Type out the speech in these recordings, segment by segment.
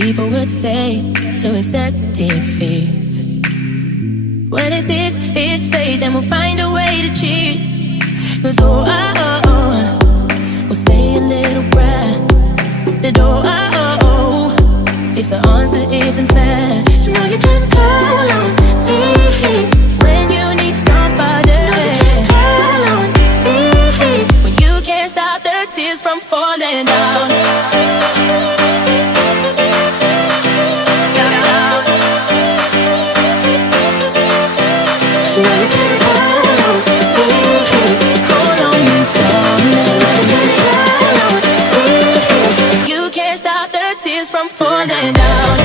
People would say to accept defeat. Well, if this is fate, then we'll find a way to cheat. Cause we'll say a little prayer. But if the answer isn't fair, you know you can call on me when you need somebody. You can call on me when you can't stop the tears from falling down. You know you can call on me, call on me, darling. You can call on me. You can't stop the tears from falling down.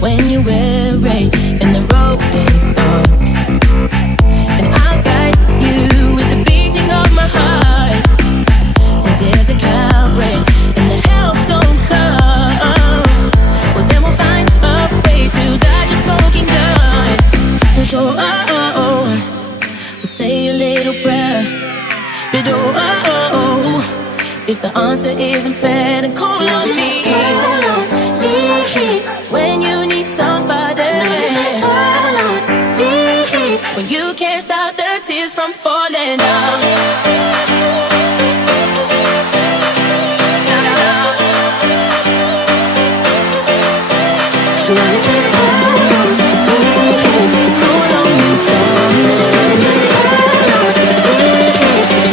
When you weary and the road is dark, and I'll guide you with the beating of my heart. And if the cowrain and the help don't come, well then we'll find a way to dodge a smoking gun. So we'll say a little prayer. But if the answer isn't fair, then call on me. When you need somebody, call on me. When you can't stop the tears from falling down. So you can call on me, darling.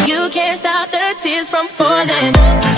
You can't stop the tears from falling down.